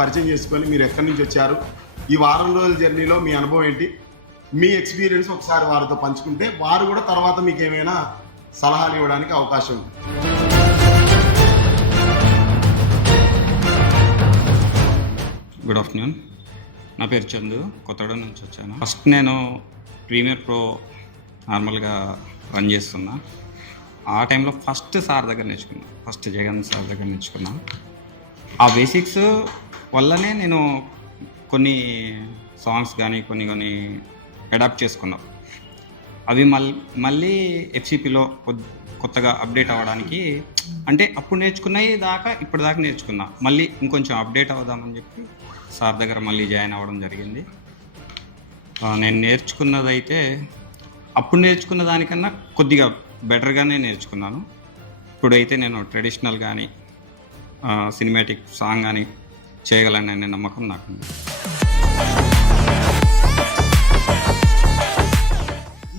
పరిచయం చేసుకొని మీరు ఎక్కడి నుంచి వచ్చారు, ఈ వారం రోజుల జర్నీలో మీ అనుభవం ఏంటి, మీ ఎక్స్పీరియన్స్ ఒకసారి వారితో పంచుకుంటే వారు కూడా తర్వాత మీకు ఏమైనా సలహాలు ఇవ్వడానికి అవకాశం ఉంది. గుడ్ ఆఫ్టర్నూన్, నా పేరు చందు, కొత్తగూడ నుంచి వచ్చాను. ఫస్ట్ నేను ప్రీమియర్ ప్రో నార్మల్గా రన్ చేస్తున్నా. ఆ టైంలో ఫస్ట్ సార్ దగ్గర నేర్చుకున్నా, ఫస్ట్ జగన్ సార్ దగ్గర నేర్చుకున్నా. ఆ బేసిక్స్ వల్లనే నేను కొన్ని సాంగ్స్ కానీ కొన్ని అడాప్ట్ చేసుకున్నా. అవి మళ్ళీ ఎఫ్సిపిలో కొత్తగా అప్డేట్ అవ్వడానికి, అంటే అప్పుడు నేర్చుకున్నవి దాకా ఇప్పటిదాకా నేర్చుకున్నా. మళ్ళీ ఇంకొంచెం అప్డేట్ అవుదామని చెప్పి సార్ దగ్గర మళ్ళీ జాయిన్ అవ్వడం జరిగింది. నేను నేర్చుకున్నదైతే అప్పుడు నేర్చుకున్న దానికన్నా కొద్దిగా బెటర్గానే నేర్చుకున్నాను. ఇప్పుడైతే నేను ట్రెడిషనల్ కానీ సినిమాటిక్ సాంగ్ కానీ చేయగలననే నమ్మకం నాకు.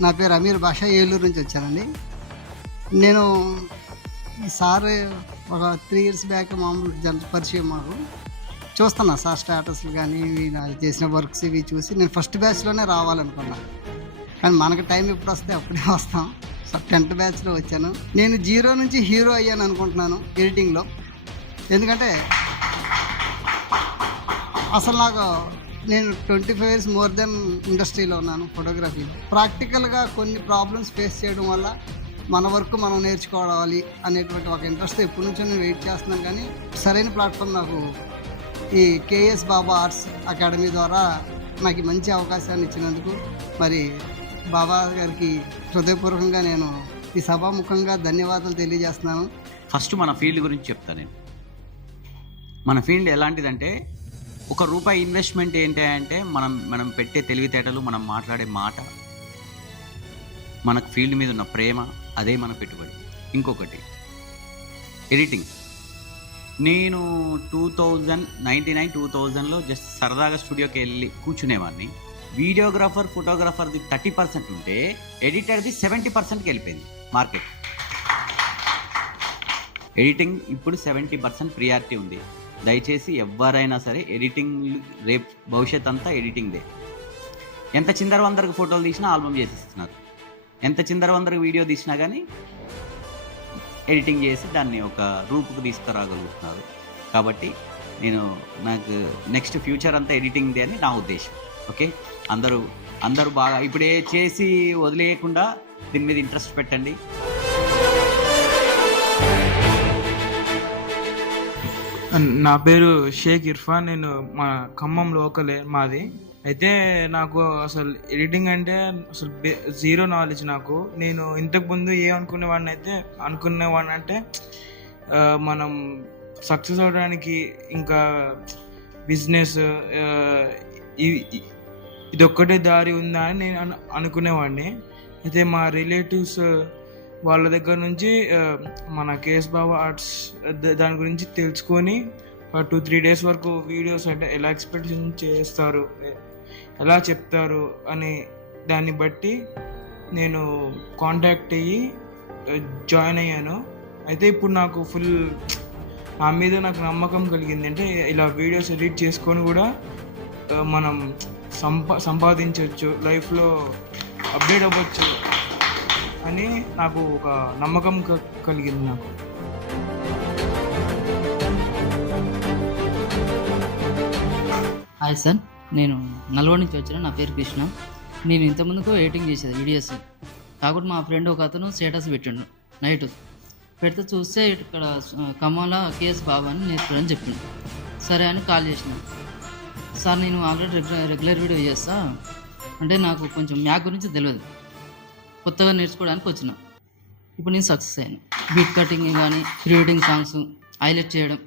నా పేరు అమీర్ బాషా, ఏలూరు నుంచి వచ్చానండి. నేను ఈ సార్ ఒక 3 years బ్యాక్ మామూలు పరిచయం మాకు చూస్తున్నా. సార్ స్టేటస్లు కానీ చేసిన వర్క్స్ ఇవి చూసి నేను ఫస్ట్ బ్యాచ్లోనే రావాలనుకున్నాను. కానీ మనకు టైం ఎప్పుడు వస్తే అప్పుడే వస్తాం. సో 10th బ్యాచ్లో వచ్చాను. నేను 0 నుంచి హీరో అయ్యాను అనుకుంటున్నాను ఎడిటింగ్లో. ఎందుకంటే అసలు నాకు నేను 25 years మోర్ దెన్ ఇండస్ట్రీలో ఉన్నాను ఫోటోగ్రఫీలో. ప్రాక్టికల్గా కొన్ని ప్రాబ్లమ్స్ ఫేస్ చేయడం వల్ల మన వర్క్ మనం నేర్చుకోవాలి అనేటువంటి ఒక ఇంట్రెస్ట్ ఎప్పటి నుంచో నేను వెయిట్ చేస్తున్నాను. కానీ సరైన ప్లాట్ఫామ్ నాకు ఈ కేఎస్ బాబా ఆర్ట్స్ అకాడమీ ద్వారా నాకు మంచి అవకాశాన్ని ఇచ్చినందుకు మరి బాబా గారికి హృదయపూర్వకంగా నేను ఈ సభాముఖంగా ధన్యవాదాలు తెలియజేస్తున్నాను. ఫస్ట్ మన ఫీల్డ్ గురించి చెప్తాను నేను. మన ఫీల్డ్ ఎలాంటిదంటే, ₹1 ఇన్వెస్ట్మెంట్ ఏంటి అంటే మనం పెట్టే తెలివితేటలు, మనం మాట్లాడే మాట, మనకు ఫీల్డ్ మీద ఉన్న ప్రేమ, అదే మన పెట్టుబడి. ఇంకొకటి ఎడిటింగ్. నేను 2000లో జస్ట్ సరదాగా స్టూడియోకి వెళ్ళి కూర్చునేవాడిని. వీడియోగ్రాఫర్ ఫోటోగ్రాఫర్ది 30% ఉంటే ఎడిటర్ది 70%కి వెళ్ళిపోయింది మార్కెట్. ఎడిటింగ్ ఇప్పుడు 70% ప్రియారిటీ ఉంది. దయచేసి ఎవరైనా సరే ఎడిటింగ్, రేపు భవిష్యత్ అంతా ఎడిటింగ్దే. ఎంత చిందరవందరకు ఫోటోలు తీసినా ఆల్బమ్ చేసిస్తున్నారు, ఎంత చిందరవందరకు వీడియో తీసినా కానీ ఎడిటింగ్ చేసి దాన్ని ఒక రూపుకు తీసుకురాగలుగుతున్నారు. కాబట్టి నాకు నెక్స్ట్ ఫ్యూచర్ అంతా ఎడిటింగ్దే అని నా ఉద్దేశం. ఓకే, అందరూ బాగా ఇప్పుడే చేసి వదిలేయకుండా దీని మీద ఇంట్రెస్ట్ పెట్టండి. నా పేరు షేక్ ఇర్ఫాన్. నేను మా ఖమ్మం లోకలే మాది. అయితే నాకు అసలు ఎడిటింగ్ అంటే అసలు 0 నాలెడ్జ్ నాకు. నేను ఇంతకుముందు అనుకునేవాడిని అంటే మనం సక్సెస్ అవడానికి ఇంకా బిజినెస్ ఇదొక్కటే దారి ఉందా అని నేను అనుకునేవాడిని. అయితే మా రిలేటివ్స్ వాళ్ళ దగ్గర నుంచి మన కేఎస్ బాబా ఆర్ట్స్ దాని గురించి తెలుసుకొని 2-3 days వరకు వీడియోస్ అంటే ఎలా ఎక్స్పెక్టేషన్ చేస్తారు, ఎలా చెప్తారు అని దాన్ని బట్టి నేను కాంటాక్ట్ అయ్యి జాయిన్ అయ్యాను. అయితే ఇప్పుడు నాకు ఫుల్ నా మీద నాకు నమ్మకం కలిగింది. అంటే ఇలా వీడియోస్ ఎడిట్ చేసుకొని కూడా మనం సంపాదించవచ్చు, లైఫ్లో అప్డేట్ అవ్వచ్చు అని నాకు ఒక నమ్మకం కలిగింది నాకు. హాయ్ సార్, నేను నల్గొండ నుంచి వచ్చాను. నా పేరు కృష్ణ. నేను ఇంతకుముందుకు ఎడిటింగ్ చేసేది వీడియోస్. కాకుండా మా ఫ్రెండ్ ఒక అతను స్టేటస్ పెట్టిండు నైట్. పెడితే చూస్తే ఇక్కడ ఖమ్మంలో కేఎస్ బాబా అని నేర్చుకోవడానికి చెప్పిండు. సరే అని కాల్ చేసిన. సార్ నేను ఆల్రెడీ రెగ్యులర్ వీడియో చేస్తా అంటే నాకు కొంచెం మ్యాక్ గురించి తెలియదు, కొత్తగా నేర్చుకోవడానికి వచ్చిన. ఇప్పుడు నేను సక్సెస్ అయ్యాను. బీట్ కటింగ్ కానీ, క్రియేటింగ్ సాంగ్స్ హైలైట్ చేయడం,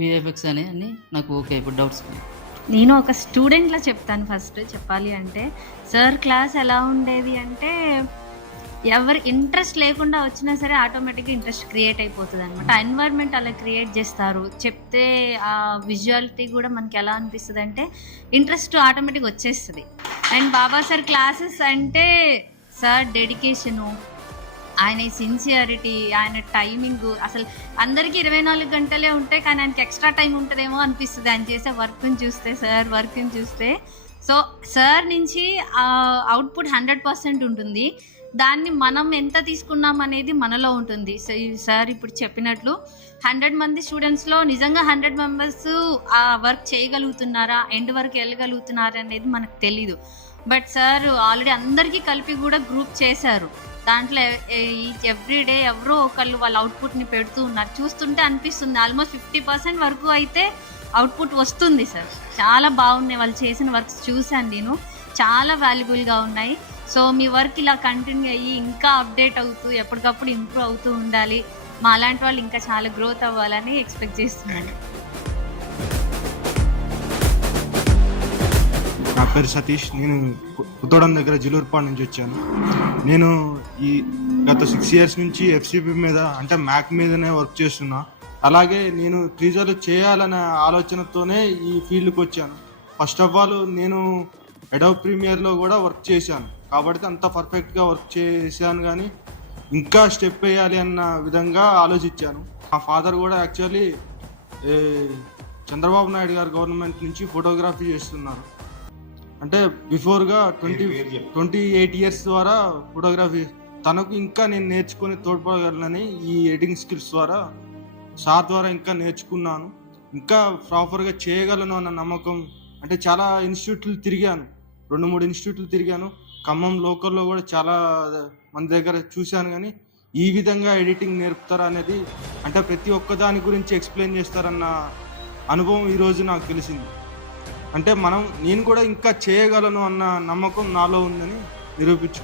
విఎఫ్ఎక్స్ అని నాకు ఓకే. ఇప్పుడు డౌట్స్ నేను ఒక స్టూడెంట్లా చెప్తాను. ఫస్ట్ చెప్పాలి అంటే సార్ క్లాస్ ఎలా ఉండేది అంటే ఎవరి ఇంట్రెస్ట్ లేకుండా వచ్చినా సరే ఆటోమేటిక్గా ఇంట్రెస్ట్ క్రియేట్ అయిపోతుంది అనమాట. ఎన్వైర్న్మెంట్ అలా క్రియేట్ చేస్తారు. చెప్తే ఆ విజువాలిటీ కూడా మనకి ఎలా అనిపిస్తుంది అంటే ఇంట్రెస్ట్ ఆటోమేటిక్గా వచ్చేస్తుంది. అండ్ బాబా సార్ క్లాసెస్ అంటే సార్ డెడికేషను, ఆయన సిన్సియారిటీ, ఆయన టైమింగ్, అసలు అందరికీ 24 గంటలే ఉంటాయి, కానీ ఆయనకి ఎక్స్ట్రా టైం ఉంటుందేమో అనిపిస్తుంది ఆయన చేసే వర్క్ని చూస్తే, సార్ వర్క్ని చూస్తే. సో సార్ నుంచి అవుట్పుట్ 100% ఉంటుంది. దాన్ని మనం ఎంత తీసుకున్నాం అనేది మనలో ఉంటుంది. సో సార్ ఇప్పుడు చెప్పినట్లు 100 మంది స్టూడెంట్స్లో నిజంగా 100 మెంబర్స్ ఆ వర్క్ చేయగలుగుతున్నారా, ఎండ్ వరకు వెళ్ళగలుగుతున్నారా అనేది మనకు తెలీదు. బట్ సార్ ఆల్రెడీ అందరికీ కలిపి కూడా గ్రూప్ చేశారు. దాంట్లో ఎవ్రీడే ఎవరో ఒకళ్ళు వాళ్ళ అవుట్పుట్ని పెడుతూ ఉన్నారు. చూస్తుంటే అనిపిస్తుంది ఆల్మోస్ట్ 50% వరకు అయితే అవుట్పుట్ వస్తుంది సార్. చాలా బాగున్నాయి వాళ్ళు చేసిన వర్క్స్ చూశాను నేను, చాలా వాల్యుబుల్గా ఉన్నాయి. సో మీ వర్క్ ఇలా కంటిన్యూ అయ్యి ఇంకా అప్డేట్ అవుతూ ఎప్పటికప్పుడు ఇంప్రూవ్ అవుతూ ఉండాలి. మా అలాంటి వాళ్ళు ఇంకా చాలా గ్రోత్ అవ్వాలని ఎక్స్పెక్ట్ చేస్తున్నాను. నా పేరు సతీష్. నేను కొత్తగూడెం దగ్గర జిలూర్పాడు నుంచి వచ్చాను. నేను ఈ గత 6 years నుంచి FCP మీద అంటే మ్యాక్ మీదనే వర్క్ చేస్తున్నా. అలాగే నేను టీజర్లు చేయాలనే ఆలోచనతోనే ఈ ఫీల్డ్కి వచ్చాను. ఫస్ట్ ఆఫ్ ఆల్ నేను అడోబ్ ప్రీమియర్లో కూడా వర్క్ చేశాను కాబట్టి అంత పర్ఫెక్ట్గా వర్క్ చేశాను, కానీ ఇంకా స్టెప్ వేయాలి అన్న విధంగా ఆలోచించాను. మా ఫాదర్ కూడా యాక్చువల్లీ చంద్రబాబు నాయుడు గారు గవర్నమెంట్ నుంచి ఫోటోగ్రఫీ చేస్తున్నారు. అంటే బిఫోర్గా 28 years ద్వారా ఫోటోగ్రఫీ. తనకు ఇంకా నేను నేర్చుకొని తోడ్పడగలనని ఈ ఎడిటింగ్ స్కిల్స్ ద్వారా సార్ ద్వారా ఇంకా నేర్చుకున్నాను. ఇంకా ప్రాపర్గా చేయగలను అన్న నమ్మకం. అంటే చాలా ఇన్స్టిట్యూట్లు తిరిగాను, 2-3 ఇన్స్టిట్యూట్లు తిరిగాను. ఖమ్మం లోకల్లో కూడా చాలా మంది దగ్గర చూశాను, కానీ ఈ విధంగా ఎడిటింగ్ నేర్పుతారా అనేది, అంటే ప్రతి ఒక్క దాని గురించి ఎక్స్ప్లెయిన్ చేస్తారన్న అనుభవం ఈరోజు నాకు తెలిసింది. అంటే నేను కూడా ఇంకా చేయగలను అన్న నమ్మకం నాలో ఉందని నిరూపించు.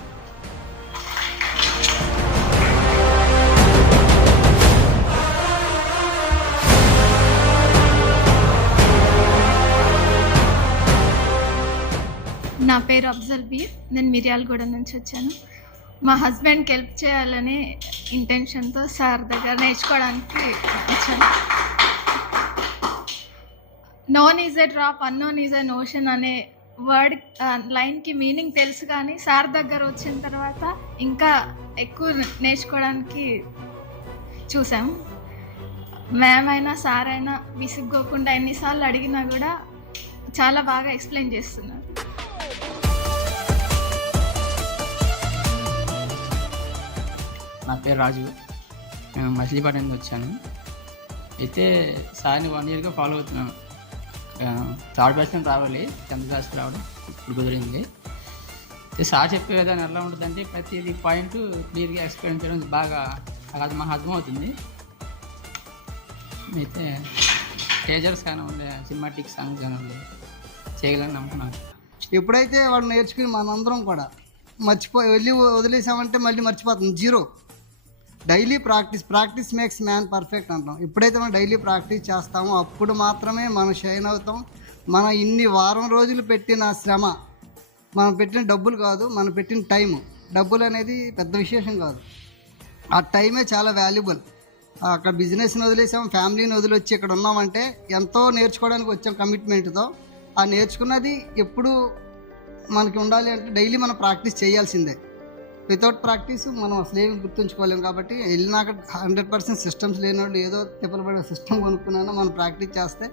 నా పేరు అఫ్జల్ బీర్. నేను మిర్యాలగూడ నుంచి వచ్చాను. మా హస్బెండ్కి హెల్ప్ చేయాలనే ఇంటెన్షన్తో సార్ దగ్గర నేర్చుకోవడానికి వచ్చాను. Known is a drop, unknown is N ocean అనే వర్డ్ లైన్కి మీనింగ్ తెలుసు, కానీ సార్ దగ్గర వచ్చిన తర్వాత ఇంకా ఎక్కువ నేర్చుకోవడానికి చూసాము. మ్యామ్ అయినా సార్ అయినా విసుక్కోకుండా ఎన్నిసార్లు అడిగినా కూడా చాలా బాగా ఎక్స్ప్లెయిన్ చేస్తున్నారు. నా పేరు రాజు. నేను మచిలీపట్నం నుంచి వచ్చాను. అయితే సార్ని 1 yearగా ఫాలో అవుతున్నాను. 3rd batch రావాలి, 10th batch రావడం ఇప్పుడు కుదిరింది. అయితే సార్ చెప్పే విధానం ఎలా ఉంటుందంటే ప్రతిదీ పాయింట్ క్లియర్గా ఎక్స్ప్లెయిన్ చేయడం బాగా అది మాకు అర్థమవుతుంది. అయితే టేజర్స్ కానీ ఉండే, సినిమాటిక్ సాంగ్స్ కానీ ఉండే చేయగలని నమ్ముతున్నాను. ఎప్పుడైతే వాడు నేర్చుకుని మనందరం కూడా వెళ్ళి వదిలేసామంటే మళ్ళీ మర్చిపోతుంది, zero. Daily practice makes man perfect అంటాం. ఎప్పుడైతే మనం డైలీ ప్రాక్టీస్ చేస్తామో అప్పుడు మాత్రమే మనం షైన్ అవుతాం. మనం ఇన్ని వారం రోజులు పెట్టిన శ్రమ, మనం పెట్టిన డబ్బులు కాదు, మనం పెట్టిన టైము. డబ్బులు అనేది పెద్ద విశేషం కాదు, ఆ టైమే చాలా వాల్యుబుల్. అక్కడ బిజినెస్ని వదిలేసాం, ఫ్యామిలీని వదిలేసి ఇక్కడ ఉన్నామంటే ఎంతో నేర్చుకోవడానికి వచ్చాం కమిట్మెంట్తో. ఆ నేర్చుకున్నది ఎప్పుడు మనకి ఉండాలి అంటే డైలీ మనం ప్రాక్టీస్ చేయాల్సిందే. వితౌట్ ప్రాక్టీస్ మనం అసలు ఏమి గుర్తుంచుకోలేము. కాబట్టి వెళ్ళినాక 100% సిస్టమ్స్ లేని వాళ్ళు ఏదో తిప్పలపడే సిస్టమ్ కొనుక్కున్నా మనం ప్రాక్టీస్ చేస్తే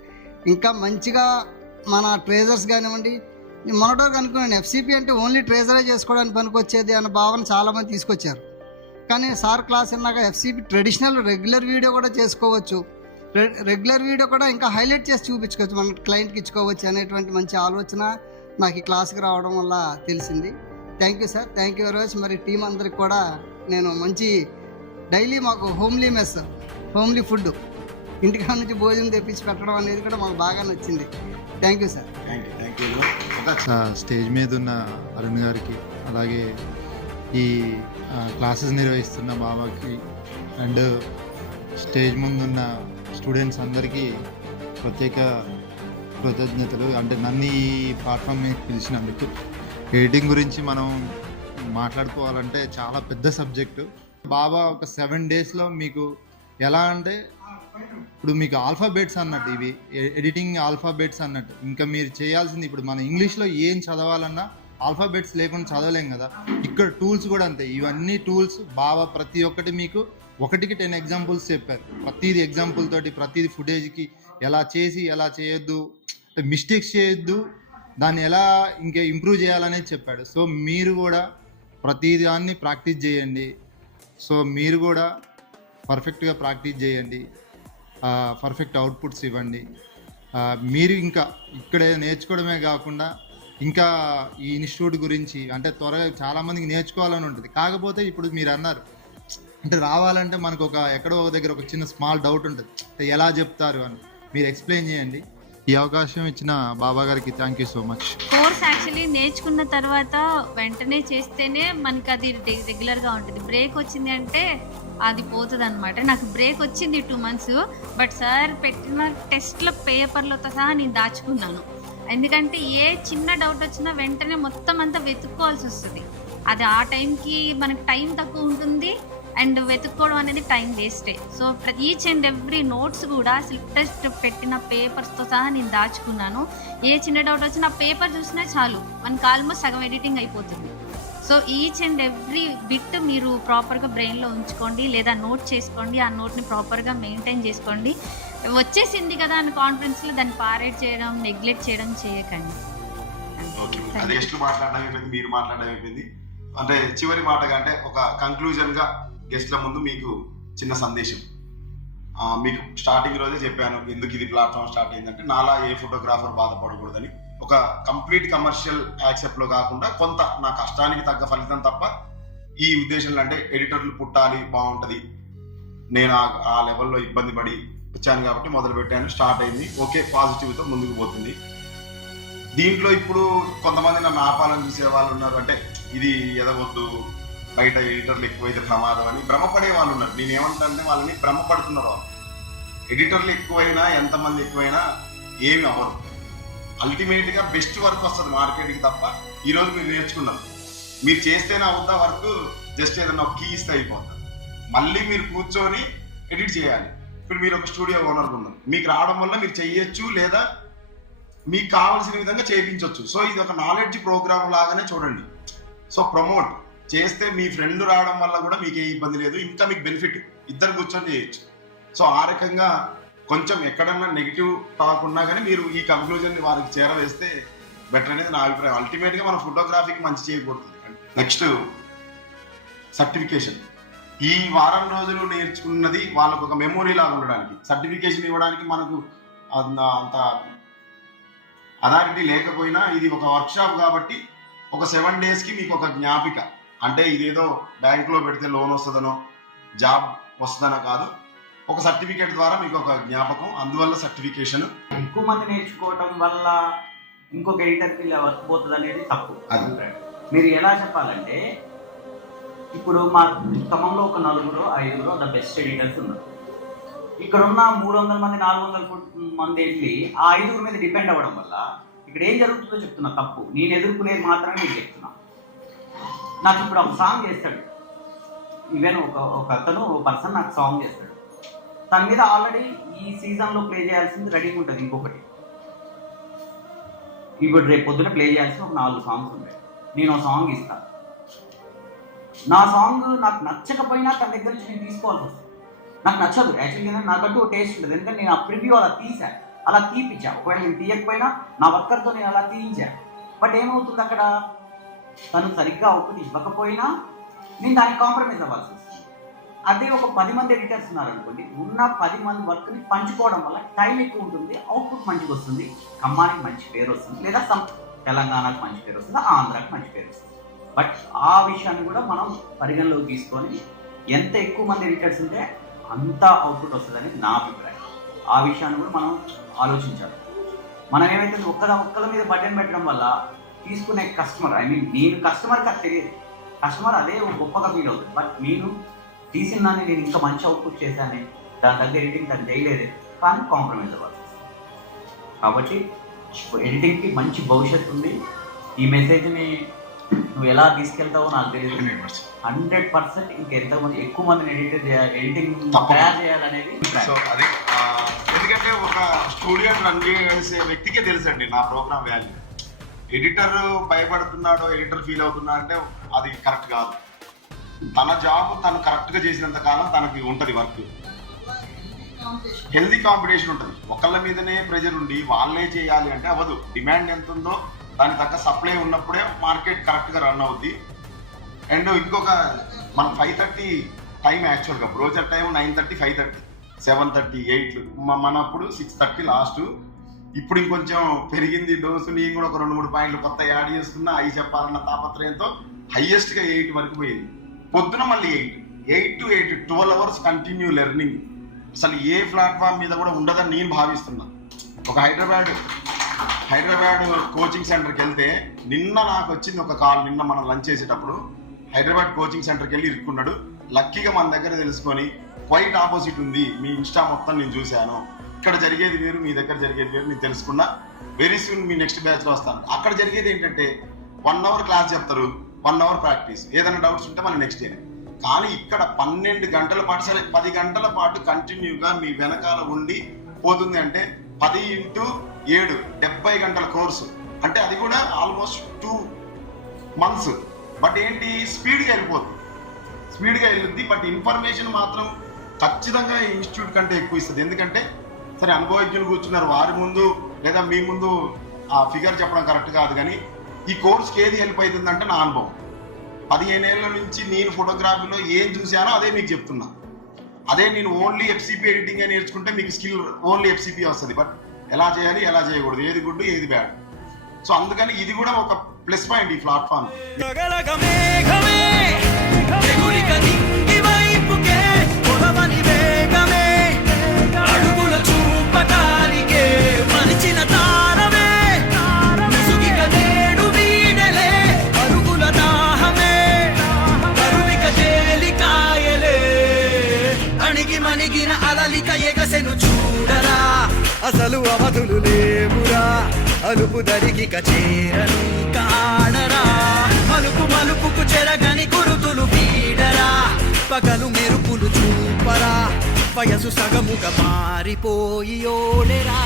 ఇంకా మంచిగా మన ట్రేజర్స్ కానివ్వండి. మొన్నటివరకు అనుకున్నాను FCP అంటే ఓన్లీ ట్రేజరే చేసుకోవడానికి పనికొచ్చేది అన్న భావన చాలామంది తీసుకొచ్చారు. కానీ సార్ క్లాస్ విన్నాక FCP ట్రెడిషనల్ రెగ్యులర్ వీడియో కూడా చేసుకోవచ్చు, రెగ్యులర్ వీడియో కూడా ఇంకా హైలైట్ చేసి చూపించుకోవచ్చు, మన క్లయింట్కి ఇచ్చుకోవచ్చు అనేటువంటి మంచి ఆలోచన నాకు ఈ క్లాస్కి రావడం వల్ల తెలిసింది. Thank you sir, thank you very much. మరి టీం అందరికి కూడా నేను మంచి డైలీ మాకు హోమ్లీ మెస్, హోమ్లీ ఫుడ్ ఇంటికాడ నుంచి భోజనం తెప్పించి పెట్టడం అనేది కూడా మాకు బాగా నచ్చింది. Thank you sir. Thank you. Stage మీద ఉన్న అరుణ్ గారికి, అలాగే ఈ క్లాసెస్ నిర్వహిస్తున్న బాబాకి అండ్ స్టేజ్ ముందున్న స్టూడెంట్స్ అందరికీ ప్రత్యేక కృతజ్ఞతలు. అంటే నన్ను ఈ ప్లాట్ఫామ్ మీద పిలిచినందుకు. ఎడిటింగ్ గురించి మనం మాట్లాడుకోవాలంటే చాలా పెద్ద సబ్జెక్టు. బాబా ఒక 7 daysలో మీకు ఎలా అంటే ఇప్పుడు మీకు ఆల్ఫాబెట్స్ అన్నట్టు, ఇవి ఎడిటింగ్ ఆల్ఫాబెట్స్ అన్నట్టు. ఇంకా మీరు చేయాల్సింది ఇప్పుడు మన ఇంగ్లీష్లో ఏం చదవాలన్నా ఆల్ఫాబెట్స్ లేకుండా చదవలేం కదా. ఇక్కడ టూల్స్ కూడా అంతే. ఇవన్నీ టూల్స్ బాగా ప్రతి ఒక్కటి మీకు 1కి 10 ఎగ్జాంపుల్స్ చెప్పారు. ప్రతిదీ ఎగ్జాంపుల్ తోటి ప్రతిదీ ఫుటేజ్కి ఎలా చేసి ఎలా చేయొద్దు, మిస్టేక్స్ చేయొద్దు, దాన్ని ఎలా ఇంకా ఇంప్రూవ్ చేయాలనేది చెప్పాడు. సో మీరు కూడా ప్రతిదాన్ని ప్రాక్టీస్ చేయండి. సో మీరు కూడా పర్ఫెక్ట్గా ప్రాక్టీస్ చేయండి, పర్ఫెక్ట్ అవుట్పుట్స్ ఇవ్వండి. మీరు ఇంకా ఇక్కడే నేర్చుకోవడమే కాకుండా ఇంకా ఈ ఇన్స్టిట్యూట్ గురించి అంటే త్వరగా చాలామందికి నేర్చుకోవాలని ఉంటుంది. కాకపోతే ఇప్పుడు మీరు అన్నారు అంటే రావాలంటే మనకు ఎక్కడో ఒక దగ్గర ఒక చిన్న స్మాల్ డౌట్ ఉంటుంది, ఎలా చెప్తారు అని. మీరు ఎక్స్ప్లెయిన్ చేయండి. ఈ అవకాశం ఇచ్చిన బాబా గారికి thank you so much. Course actually నేర్చుకున్న తర్వాత వెంటనే చేస్తేనే మనకి అది రెగ్యులర్గా ఉంటుంది. బ్రేక్ వచ్చింది అంటే అది పోతుంది అనమాట. నాకు బ్రేక్ వచ్చింది 2 months, బట్ సార్ పెట్టిన టెస్ట్ల పేపర్లతో సహా నేను దాచుకున్నాను. ఎందుకంటే ఏ చిన్న డౌట్ వచ్చినా వెంటనే మొత్తం అంతా వెతుక్కోవాల్సి వస్తుంది. అది ఆ టైంకి మనకి టైం తక్కువ ఉంటుంది అండ్ వెతుక్కోవడం అనేది టైం వేస్టే. So each and every notes కూడా స్లిప్ టెస్ట్ పెట్టిన పేపర్స్తో సహా నేను దాచుకున్నాను. ఏ చిన్న డౌట్ వచ్చినా పేపర్ చూసినా చాలు మనకి ఆల్మోస్ట్ సగం ఎడిటింగ్ అయిపోతుంది. So each and every bit మీరు ప్రాపర్గా బ్రెయిన్లో ఉంచుకోండి, లేదా నోట్ చేసుకోండి. ఆ నోట్ని ప్రాపర్గా మెయింటైన్ చేసుకోండి. వచ్చేసింది కదా అని కాన్ఫిడెన్స్లో దాన్ని పారేట్ చేయడం, నెగ్లెక్ట్ చేయడం చేయకండి. ఓకే, అది గెస్ట్లు మాట్లాడడం అయిపోయింది, మీరు మాట్లాడడం అయిపోయింది. అంటే చివరి మాటగా అంటే ఒక కంక్లూజన్గా గెస్ట్ల ముందు మీకు చిన్న సందేశం. మీకు స్టార్టింగ్ రోజే చెప్పాను ఎందుకు ఇది ప్లాట్ఫామ్ స్టార్ట్ అయిందంటే నాలా ఏ ఫోటోగ్రాఫర్ బాధపడకూడదని. ఒక కంప్లీట్ కమర్షియల్ యాక్సెప్ట్లో కాకుండా కొంత నా కష్టానికి తగ్గ ఫలితం తప్ప ఈ ఉద్దేశంలో అంటే ఎడిటర్లు పుట్టాలి, బాగుంటుంది, నేను ఆ లెవెల్లో ఇబ్బంది పడి వచ్చాను కాబట్టి మొదలు పెట్టాను. స్టార్ట్ అయింది, ఓకే, పాజిటివ్తో ముందుకు పోతుంది. దీంట్లో ఇప్పుడు కొంతమంది నన్ను ఆపాలని చూసే వాళ్ళు ఉన్నారు. అంటే ఇది ఎదగొద్దు, బయట ఎడిటర్లు ఎక్కువైతే ప్రమాదం అని భ్రమపడే వాళ్ళు ఉన్నారు. నేను ఏమంటానంటే వాళ్ళని భ్రమపడుతున్నారు. వాళ్ళు ఎడిటర్లు ఎక్కువైనా ఎంతమంది ఎక్కువైనా ఏమి అవ్వదు. అల్టిమేట్గా బెస్ట్ వర్క్ వస్తుంది మార్కెట్కి తప్ప. ఈరోజు మీరు నేర్చుకున్నారు, మీరు చేస్తేనే అవుతా వర్క్, జస్ట్ ఏదైనా ఒక కీ ఇస్తే అయిపోతుంది. మళ్ళీ మీరు కూర్చొని ఎడిట్ చేయాలి. ఇప్పుడు మీరు ఒక స్టూడియో ఓనర్ ఉన్నారు, మీకు రావడం వల్ల మీరు చెయ్యొచ్చు లేదా మీకు కావాల్సిన విధంగా చేయించవచ్చు. సో ఇది ఒక నాలెడ్జ్ ప్రోగ్రామ్ లాగానే చూడండి. సో ప్రమోట్ చేస్తే మీ ఫ్రెండ్ రావడం వల్ల కూడా మీకు ఏ ఇబ్బంది లేదు, ఇంకా మీకు బెనిఫిట్, ఇద్దరు కూర్చొని చేయొచ్చు. సో ఆ రకంగా కొంచెం ఎక్కడన్నా నెగిటివ్ టాక్ ఉన్నా కానీ మీరు ఈ కంక్లూజన్ని వారికి చేరవేస్తే బెటర్ అనేది నా అభిప్రాయం. అల్టిమేట్గా మన ఫోటోగ్రఫీకి మంచి చేయకూడదు. Next certification. ఈ వారం రోజులు నేర్చుకున్నది వాళ్ళకు ఒక మెమొరీ లాగా ఉండడానికి, సర్టిఫికేషన్ ఇవ్వడానికి మనకు అంత అథారిటీ లేకపోయినా ఇది ఒక వర్క్షాప్ కాబట్టి ఒక 7 daysకి మీకు ఒక జ్ఞాపిక. అంటే ఇదేదో బ్యాంకులో పెడితే లోన్ వస్తుందనో జాబ్ వస్తుందనో కాదు, ఒక సర్టిఫికేట్ ద్వారా మీకు ఒక జ్ఞాపకం. అందువల్ల సర్టిఫికేషన్. ఎక్కువ మంది నేర్చుకోవటం వల్ల ఇంకొక ఎడిటర్కి వర్క్ పోతుంది అనేది తప్పు. మీరు ఎలా చెప్పాలంటే ఇప్పుడు మా ఖమ్మంలో ఒక 4-5 ద బెస్ట్ ఎడిటర్స్ ఉన్నారు. ఇక్కడ ఉన్న 300 మంది 400 మంది వెళ్ళి ఆ 5 మీద డిపెండ్ అవ్వడం వల్ల ఇక్కడ ఏం జరుగుతుందో చెప్తున్నా. తప్పు నేను ఎదుర్కొనేది మాత్రమే నేను చెప్తున్నా. నాకు ఇప్పుడు ఒక సాంగ్ చేస్తాడు, ఈవెన్ ఒక అతను ఒక పర్సన్ నాకు సాంగ్ చేస్తాడు, తన మీద ఆల్రెడీ ఈ సీజన్లో ప్లే చేయాల్సింది రెడీగా ఉంటుంది. ఇంకొకటి ఇప్పుడు రేపు పొద్దున ప్లే చేయాల్సిన ఒక 4 songs ఉంటాయి. నేను ఒక సాంగ్ ఇస్తాను, నా సాంగ్ నాకు నచ్చకపోయినా తన దగ్గర నుంచి నేను తీసుకోవాల్సి వస్తుంది. నాకు నచ్చదు యాక్చువల్గా, నాకంటూ టేస్ట్ ఉంటుంది. ఎందుకంటే నేను ఆ ప్రివ్యూ అలా తీసాను, అలా తీపిచ్చా. ఒకవేళ నేను తీయకపోయినా నా వర్కర్తో నేను అలా తీయించా. బట్ ఏమవుతుంది అక్కడ, తను సరిగ్గా అవుతుంది ఇవ్వకపోయినా నేను దానికి కాంప్రమైజ్ అవ్వాల్సి వస్తుంది. అదే ఒక 10 మంది ఎడిటర్స్ ఉన్నారనుకోండి, ఉన్న 10 మంది వర్క్ని పంచుకోవడం వల్ల టైం ఎక్కువ ఉంటుంది, అవుట్పుట్ మంచిగా వస్తుంది, ఖమ్మానికి మంచి పేరు వస్తుంది, లేదా తెలంగాణకు మంచి పేరు వస్తుంది, ఆంధ్రాకి మంచి పేరు వస్తుంది. బట్ ఆ విషయాన్ని కూడా మనం పరిగణలోకి తీసుకొని ఎంత ఎక్కువ మంది ఎడిటర్స్ ఉంటే అంత అవుట్పుట్ వస్తుందని నా అభిప్రాయం. ఆ విషయాన్ని కూడా మనం ఆలోచించాలి. మనం ఏమైతే ఒక్కల మీద బటన్ పెట్టడం వల్ల తీసుకునే కస్టమర్, నేను కస్టమర్కి అది తెలియదు, కస్టమర్ అదే గొప్పగా ఫీల్ అవుతుంది. బట్ నేను తీసిన దాన్ని నేను ఇంకా మంచి అవుట్పుట్ చేశాను, దాని దగ్గర ఎడిటింగ్ తను చేయలేదు, కానీ కాంప్రమైజ్ అవ్వాలి. కాబట్టి ఎడిటింగ్కి మంచి భవిష్యత్తు ఉంది. ఈ మెసేజ్ని నువ్వు ఎలా తీసుకెళ్తావో నాకు తెలియదు. 100% ఇంకెంతమంది ఎక్కువ మందిని ఎడిటింగ్ తయారు చేయాలనేది. సో అది ఎందుకంటే ఒక స్టూడియో రన్ చేసే వ్యక్తికే తెలుసండి నా ప్రోగ్రామ్ వాల్యూ. ఎడిటర్ భయపడుతున్నాడో ఎడిటర్ ఫీల్ అవుతున్నాడో అంటే అది కరెక్ట్ కాదు. తన జాబ్ తను కరెక్ట్గా చేసినంత కాలం తనకి ఉంటుంది వర్క్. హెల్దీ కాంపిటీషన్ ఉంటుంది. ఒకళ్ళ మీదనే ప్రెజర్ ఉండి వాళ్ళే చేయాలి అంటే అవ్వదు. డిమాండ్ ఎంత ఉందో దానికి తగ్గ సప్లై ఉన్నప్పుడే మార్కెట్ కరెక్ట్గా రన్ అవుద్ది. అండ్ ఇంకొక మనం 5:30 టైం యాక్చువల్గా బ్రోచర్ టైం 9:30, 5:30, 7:30, 8 మనప్పుడు 6:30 లాస్ట్. ఇప్పుడు ఇంకొంచెం పెరిగింది డోసు. నేను కూడా ఒక 2-3 పాయింట్లు కొత్త యాడ్ చేస్తున్నా. అవి చెప్పాలన్న తాపత్రయంతో హైయెస్ట్గా 8 వరకు పోయింది. పొద్దున మళ్ళీ 8 to 8 12 hours కంటిన్యూ లెర్నింగ్. అసలు ఏ ప్లాట్ఫామ్ మీద కూడా ఉండదని నేను భావిస్తున్నా. ఒక హైదరాబాద్ కోచింగ్ సెంటర్కి వెళ్తే నిన్న నాకు వచ్చింది ఒక కాల్. నిన్న మనం లంచ్ చేసేటప్పుడు హైదరాబాద్ కోచింగ్ సెంటర్కి వెళ్ళి ఇరుక్కున్నాడు. లక్కీగా మన దగ్గర తెలుసుకొని క్వైట్ ఆపోజిట్ ఉంది. మీ ఇన్స్టా మొత్తం నేను చూశాను. ఇక్కడ జరిగేది వేరు, మీ దగ్గర జరిగేది వేరు నేను తెలుసుకున్నా. వెరీ సూన్ మీ నెక్స్ట్ బ్యాచ్లో వస్తాను. అక్కడ జరిగేది ఏంటంటే 1 hour క్లాస్ చెప్తారు, 1 hour ప్రాక్టీస్. ఏదైనా డౌట్స్ ఉంటే మళ్ళీ నెక్స్ట్ డే. కానీ ఇక్కడ 12 గంటల పాటు, సరే 10 గంటల పాటు కంటిన్యూగా మీ వెనకాల ఉండి పోతుంది అంటే 10 into 7 70 గంటల కోర్సు. అంటే అది కూడా ఆల్మోస్ట్ 2 months. బట్ ఏంటి, స్పీడ్గా వెళ్ళుద్ది. బట్ ఇన్ఫర్మేషన్ మాత్రం ఖచ్చితంగా ఈ ఇన్స్టిట్యూట్ కంటే ఎక్కువ ఇస్తుంది. ఎందుకంటే సరే అనుభవజ్ఞులు కూర్చున్నారు, వారి ముందు లేదా మీ ముందు ఆ ఫిగర్ చెప్పడం కరెక్ట్ కాదు. కానీ ఈ కోర్స్కి ఏది హెల్ప్ అవుతుందంటే నా అనుభవం. 15 ఏళ్ళ నుంచి నేను ఫోటోగ్రఫీలో ఏం చూశానో అదే మీకు చెప్తున్నా. అదే నేను ఓన్లీ ఎఫ్సిపి ఎడిటింగ్ నేర్చుకుంటే మీకు స్కిల్ ఓన్లీ ఎఫ్సిపి వస్తుంది. బట్ ఎలా చేయాలి, ఎలా చేయకూడదు, ఏది గుడ్ ఏది బ్యాడ్. సో అందుకని ఇది కూడా ఒక ప్లస్ పాయింట్ ఈ ప్లాట్ఫామ్. చూడరా అసలు అవధులు లేవురా, అలుపు దరికి చేరని కాడరా, మలుపుకు చెరగని గురుతులు వీడరా, పగలు మెరుపులు చూపరా, వయసు సగముగా మారిపోయి ఓడెరా.